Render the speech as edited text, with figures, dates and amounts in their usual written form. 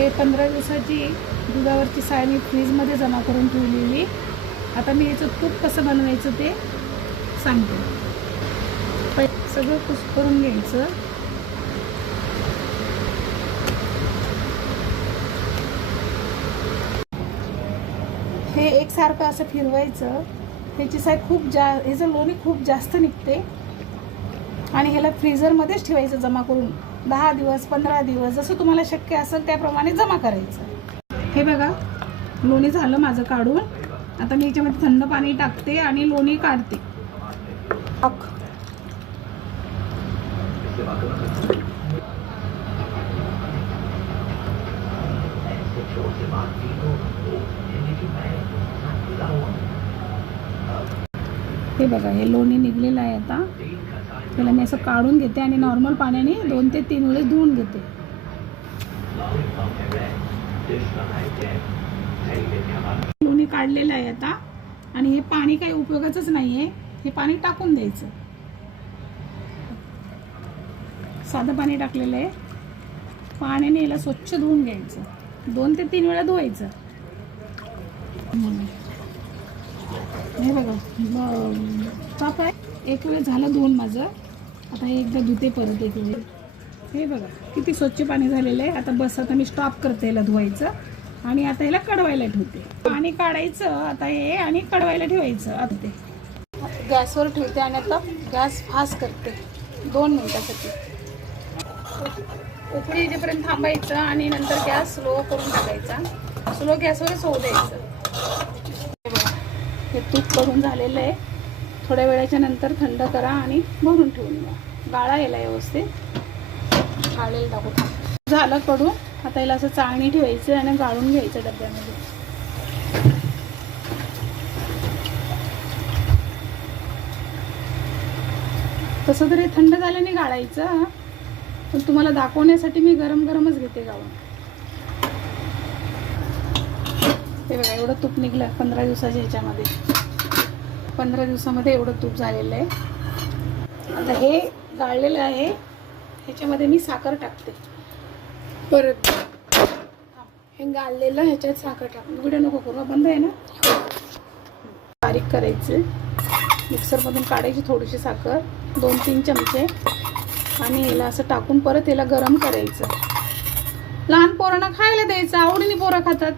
हे 15 दिवसाची दुधावरची साय मी फ्रीजमध्ये जमा करून ठेवलेली. आता मी याचं तूप कसं बनवायचं ते सांगते. सगळं कुस्करून घ्यायचं. हे एकसारखं असं फिरवायचं. ह्याची साय ह्याचं लोणी खूप जास्त निघते आणि ह्याला फ्रीझरमध्येच ठेवायचं जमा करून 10 दिवस 15 दिवस जसं तुम्हाला शक्य असेल त्याप्रमाणे जमा करायचं. हे बघा लोणी झालं माझं काढून. आता मी याच्यामध्ये थंड पाणी टाकते आणि लोणी काढते. हे बघा हे लोणी निघलेलं आहे. आता त्याला मी असं काढून घेते आणि नॉर्मल पाण्याने 2 ते 3 वेळेस धुवून घेते. लोणी काढलेलं आहे आता आणि हे पाणी काही उपयोगाचंच नाही आहे. हे पाणी टाकून द्यायचं. साधं पाणी टाकलेलं आहे. पाण्याने याला स्वच्छ धुवून घ्यायचं. 2 ते 3 वेळा धुवायचं. हे बघा ताप आहे. एक वेळ झालं धुवून माझं. आता हे एकदा धुते परत एक वेळ. हे बघा किती स्वच्छ पाणी झालेलं आहे. आता बस आता मी स्टॉप करते याला धुवायचं आणि आता याला कडवायला ठेवते. पाणी काढायचं आता हे आणि कडवायला ठेवायचं. आता ते गॅसवर ठेवते आणि आता गॅस फास्ट करते 2 मिनिटासाठी. उकळी येईपर्यंत थांबायचं आणि नंतर गॅस स्लो करून टाकायचा. स्लो गॅसवरच होऊ द्यायचं. हे तूप करून झालेलं आहे. थोड्या वेळाच्या नंतर थंड करा आणि भरून ठेवून द्या. गाळा याला व्यवस्थित. गाळलेलं टाकू. झालं कडून. आता याला असं चाळणी ठेवायचं आणि गाळून घ्यायचं डब्यामध्ये. तसं तरी थंड झाल्याने गाळायचं, पण तुम्हाला दाखवण्यासाठी मी गरम गरमच घेते गाळून. हे बघा एवढं तूप निघलं 15 दिवसाच्या ह्याच्यामध्ये. 15 दिवसामध्ये एवढं तूप झालेलं आहे. आता हे गाळलेलं आहे. ह्याच्यामध्ये मी साखर टाकते. परत हे गाळलेलं ह्याच्यात साखर टाकते. व्हिडिओ नको करू, बंद आहे ना. बारीक करायचं. मिक्सरमधून काढायची थोडीशी साखर 2-3 चमचे आणि याला असं टाकून परत याला गरम करायचं. लहान पोरांना खायला द्यायचं. आवडीने पोरं खातात.